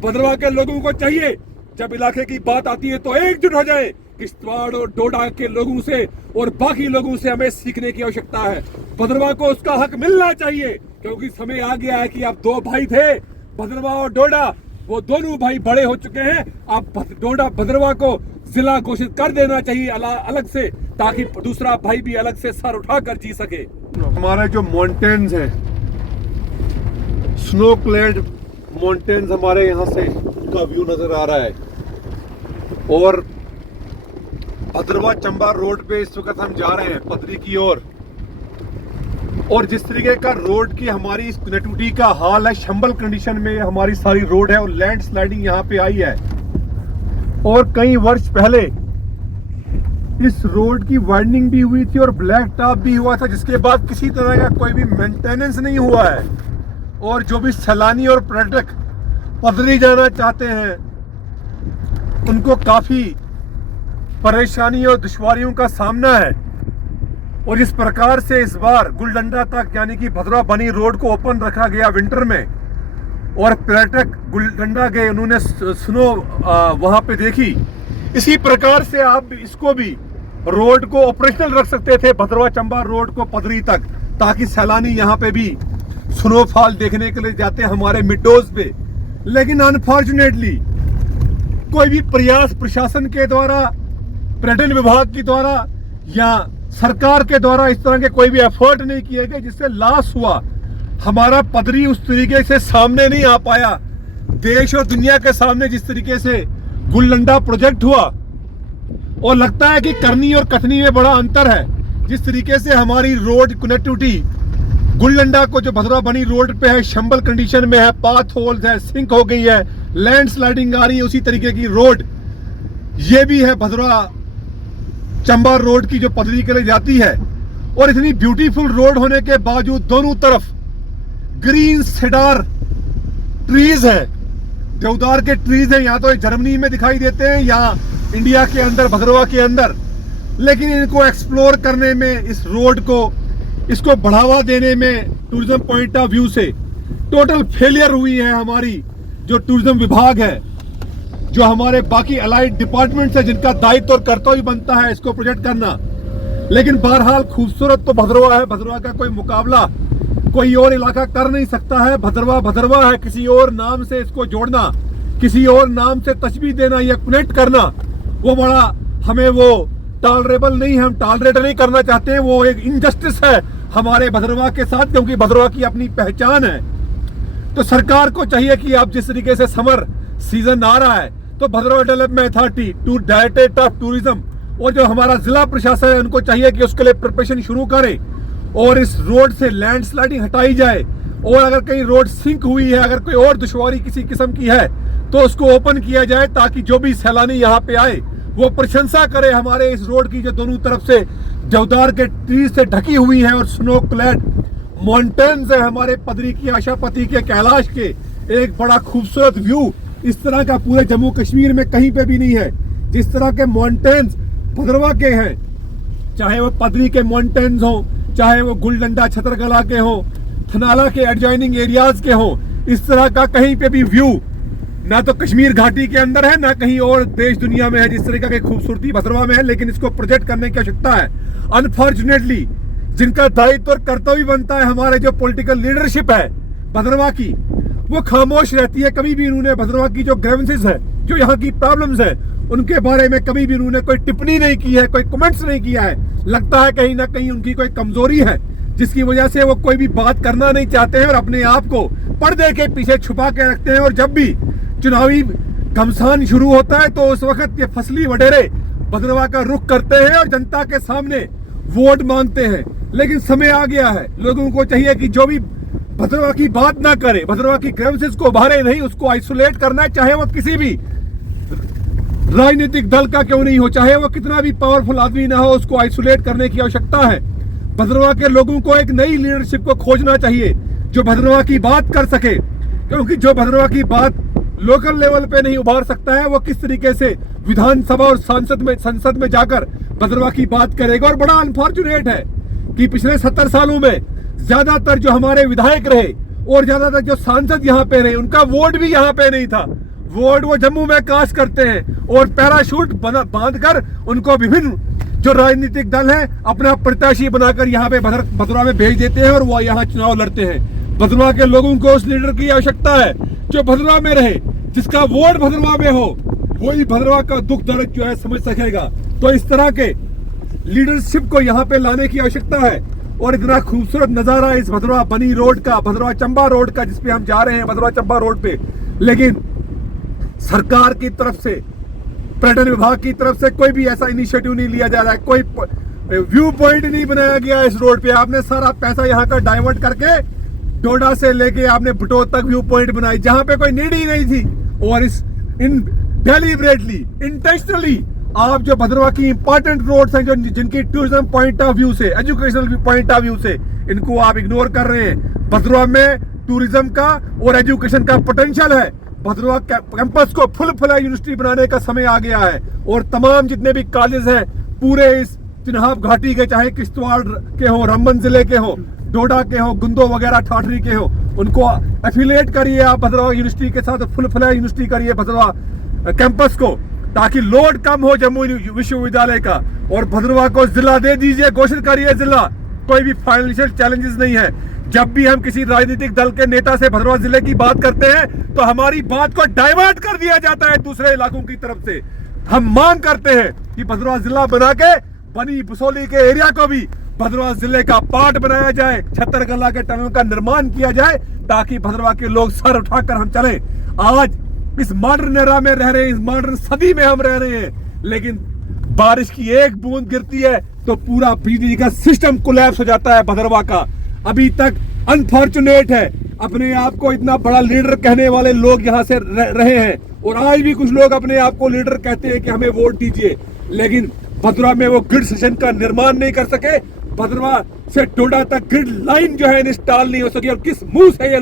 भद्रवाह के लोगों को चाहिए जब इलाके की बात आती है तो एकजुट हो जाए। किश्तवाड़ और डोडा के लोगों से और बाकी लोगों से हमें सीखने की आवश्यकता है। भद्रवाह को उसका हक मिलना चाहिए, क्योंकि समय आ गया है कि अब दो भाई थे, भद्रवाह और डोडा, वो दोनों भाई बड़े हो चुके हैं। अब डोडा भद्रवाह को जिला घोषित कर देना चाहिए अलग से, ताकि दूसरा भाई भी अलग से सर उठाकर जी सके। हमारे जो माउंटेन्स हैं, स्नो क्लेड माउंटेन्स, हमारे यहाँ से का व्यू नजर आ रहा है। और भद्रवाह चंबा रोड पे इस वक्त हम जा रहे हैं पदरी की ओर। और जिस तरीके का रोड की हमारी इस कनेक्टिविटी का हाल है, शंबल कंडीशन में हमारी सारी रोड है और लैंड स्लाइडिंग यहाँ पे आई है। और कई वर्ष पहले इस रोड की वाइडनिंग भी हुई थी और ब्लैक टॉप भी हुआ था, जिसके बाद किसी तरह का कोई भी मेंटेनेंस नहीं हुआ है। और जो भी सैलानी और पर्यटक पदरी जाना चाहते हैं उनको काफी परेशानी और दुश्वारियों का सामना है। और इस प्रकार से इस बार गुलडंडा तक यानी कि भद्रवाह बनी रोड को ओपन रखा गया विंटर में, और पर्यटक गुलडंडा गए, उन्होंने स्नो वहां पे देखी। इसी प्रकार से आप इसको भी रोड को ऑपरेशनल रख सकते थे, भद्रवाह चंबा रोड को पदरी तक, ताकि सैलानी यहाँ पे भी स्नोफॉल देखने के लिए जाते हैं हमारे मिडोज पे। लेकिन अनफॉर्चुनेटली कोई भी प्रयास प्रशासन के द्वारा, पर्यटन विभाग के द्वारा या सरकार के द्वारा इस तरह के कोई भी एफर्ट नहीं किए गए, जिससे लॉस हुआ। हमारा पदरी उस तरीके से सामने नहीं आ पाया देश और दुनिया के सामने जिस तरीके से गुलडंडा प्रोजेक्ट हुआ। और लगता है कि करनी और कथनी में बड़ा अंतर है। जिस तरीके से हमारी रोड कनेक्टिविटी गुलडंडा को जो भद्रवाह बनी रोड पे है, शंबल कंडीशन में है, पाथ होल्स है, सिंक हो गई है, लैंड स्लाइडिंग आ रही है, उसी तरीके की रोड ये भी है भद्रवाह चंबा रोड की जो पदरी के लिए जाती है। और इतनी ब्यूटीफुल रोड होने के बावजूद दोनों तरफ ग्रीन सेडार ट्रीज है, देवदार के ट्रीज हैं। यहाँ तो जर्मनी में दिखाई देते हैं या इंडिया के अंदर, भद्रवाह के अंदर। लेकिन इनको एक्सप्लोर करने में, इस रोड को, इसको बढ़ावा देने में टूरिज्म पॉइंट ऑफ व्यू से टोटल फेलियर हुई है हमारी जो टूरिज्म विभाग है, जो हमारे बाकी अलाइड डिपार्टमेंट्स है, जिनका दायित्व और कर्तव्य बनता है इसको प्रोजेक्ट करना। लेकिन बहरहाल खूबसूरत तो भद्रवाह है, भद्रवाह का कोई मुकाबला कोई और इलाका कर नहीं सकता है। भद्रवाह भद्रवाह है, किसी और नाम से इसको जोड़ना, किसी और नाम से तस्वीर देना या कनेक्ट करना, वो बड़ा हमें वो टॉलरेबल नहीं है, हम टॉलरेट नहीं करना चाहते हैं। वो एक इनजस्टिस है हमारे भद्रवाह के साथ, क्योंकि भद्रवाह की अपनी पहचान है। तो सरकार को चाहिए कि आप जिस तरीके से समर सीजन आ रहा है तो Bhaderwah development authority, directorate of tourism और जो हमारा जिला प्रशासन है, उनको चाहिए कि उसके लिए प्रिपरेशन शुरू करें और इस रोड से लैंड स्लाइडिंग हटाई जाए। और अगर कहीं रोड सिंक हुई है, अगर कोई और दुश्वारी किसी किस्म की है तो उसको ओपन किया जाए, ताकि जो भी सैलानी यहाँ पे आए वो प्रशंसा करे हमारे इस रोड की, जो दोनों तरफ से देवदार के ट्री से ढकी हुई है और स्नो क्लैड माउंटेन्स है हमारे पदरी की, आशापति के, कैलाश के। एक बड़ा खूबसूरत व्यू इस तरह का पूरे जम्मू कश्मीर में कहीं पे भी नहीं है। जिस तरह के माउंटेन्स भद्रवाह के हैं, चाहे वो पदरी के माउंटेन्स हो, चाहे वो गुलडंडा छतरगला के हो, थनाला के एडजॉइनिंग एरियाज के हो, इस तरह का कहीं पे भी व्यू ना तो कश्मीर घाटी के अंदर है, ना कहीं और देश दुनिया में है जिस तरीके की खूबसूरती भद्रवाह में है। लेकिन इसको प्रोजेक्ट करने की आवश्यकता है। अनफॉर्चुनेटली जिनका दायित्व और कर्तव्य बनता है, हमारे जो पॉलिटिकल लीडरशिप है भद्रवाह की, वो खामोश रहती है। कभी भी इन्होंने भद्रवाह की जो ग्रीवेंसेस है, जो यहाँ की प्रॉब्लम्स है, उनके बारे में कभी भी उन्होंने कोई टिप्पणी नहीं की है, कोई कमेंट्स नहीं किया है। लगता है कहीं ना कहीं उनकी कोई कमजोरी है, जिसकी वजह से वो कोई भी बात करना नहीं चाहते हैं और अपने आप को पर्दे के पीछे छुपा के रखते हैं। और जब भी चुनावी घमसान शुरू होता है तो उस वक्त ये फसली वडेरे भद्रवाह का रुख करते हैं और जनता के सामने वोट मांगते हैं। लेकिन समय आ गया है, लोगों को चाहिए कि जो भी भद्रवाह की बात ना करे, भद्रवाह की ग्रीवेंसेस को उभारे नहीं, उसको आइसोलेट करना है, चाहे वो किसी भी राजनीतिक दल का क्यों नहीं हो, चाहे वो कितना भी पावरफुल आदमी ना हो, उसको आइसोलेट करने की आवश्यकता है। भद्रवाह के लोगों को एक नई लीडरशिप को खोजना चाहिए जो भद्रवाह की बात कर सके, क्योंकि जो भद्रवाह की बात लोकल लेवल पे नहीं उभार सकता है, वो किस तरीके से विधानसभा और संसद में जाकर भद्रवाह की बात करेगा। और बड़ा अनफॉर्चुनेट है कि पिछले 70 सालों में ज्यादातर जो हमारे विधायक रहे और ज्यादातर जो सांसद यहाँ पे रहे, उनका वोट भी यहाँ पे नहीं था। वोट वो जम्मू में कास्ट करते हैं और पैराशूट बांधकर उनको विभिन्न जो राजनीतिक दल हैं अपना प्रत्याशी बनाकर यहाँ पे भदरवा में भेज देते हैं और वो यहाँ चुनाव लड़ते हैं। भदरवा के लोगों को उस लीडर की आवश्यकता है जो भदरवा में रहे, जिसका वोट भदरवा में हो, वही भदरवा का दुख दर्द जो है समझ सकेगा। तो इस तरह के लीडरशिप को यहाँ पे लाने की आवश्यकता है। और इतना खूबसूरत नजारा इस भदरवा बनी रोड का, भदरवा चंबा रोड का, जिसपे हम जा रहे हैं भदरवा चंबा रोड पे, लेकिन सरकार की तरफ से, पर्यटन विभाग की तरफ से कोई भी ऐसा इनिशिएटिव नहीं लिया जा रहा है, कोई व्यू पॉइंट नहीं बनाया गया इस रोड पे। आपने सारा पैसा यहाँ का डाइवर्ट करके डोडा से लेके आपने भटोद तक व्यू पॉइंट बनाई जहां पे कोई नीड ही नहीं थी। और इस इन डेलिबरेटली, इंटेंशनली आप जो भदरवा की इंपॉर्टेंट रोड्स हैं, जो जिनकी टूरिज्म पॉइंट ऑफ व्यू से, एजुकेशनल पॉइंट ऑफ व्यू से, इनको आप इग्नोर कर रहे हैं। भदरवा में टूरिज्म का और एजुकेशन का पोटेंशियल है। भदरवा कैंपस को फुल फ्लैग यूनिवर्सिटी बनाने का समय आ गया है और तमाम जितने भी कॉलेज हैं पूरे इस चिन्हाब घाटी के, चाहे किश्तवाड़ के हो, रामबन जिले के हो, डोडा के हो, गुंदो वगैरह ठाठरी के हो, उनको एफिलिएट करिए आप भदरवा यूनिवर्सिटी के साथ, फुल फ्लैग यूनिवर्सिटी करिए भदरवा कैंपस को, ताकि लोड कम हो जम्मू विश्वविद्यालय का। और भदरवा को जिला दे दीजिए, घोषित करिए जिला। कोई भी फाइनेंशियल चैलेंजेस नहीं है। जब भी हम किसी राजनीतिक दल के नेता से भदरवा जिले की बात करते हैं तो हमारी बात को डाइवर्ट कर दिया जाता है दूसरे इलाकों की तरफ से। हम मांग करते हैं कि भदरवा जिला बना के बनी बसोली के एरिया को भी भदरवा जिले का पार्ट बनाया जाए, छत्तरगला के टनल का निर्माण किया जाए, ताकि भदरवा के लोग सर उठाकर हम चले। आज इस मॉडर्न एरा में रह रहे हैं, इस मॉडर्न सदी में हम रह रहे हैं, लेकिन बारिश की एक बूंद गिरती है तो पूरा बिजली का सिस्टम कोलैप्स हो जाता है भदरवा का। अभी तक अनफॉर्चुनेट है, अपने आप को इतना बड़ा लीडर कहने वाले लोग यहाँ से रहे हैं और आज भी कुछ लोग अपने आप को लीडर कहते हैं कि हमें वोट दीजिए, लेकिन भदरवा में वो ग्रिड सेक्शन का निर्माण नहीं कर सके। भदरवा से डोडा तक ग्रिड लाइन जो है इंस्टॉल नहीं हो सकी। और किस मुंह से ये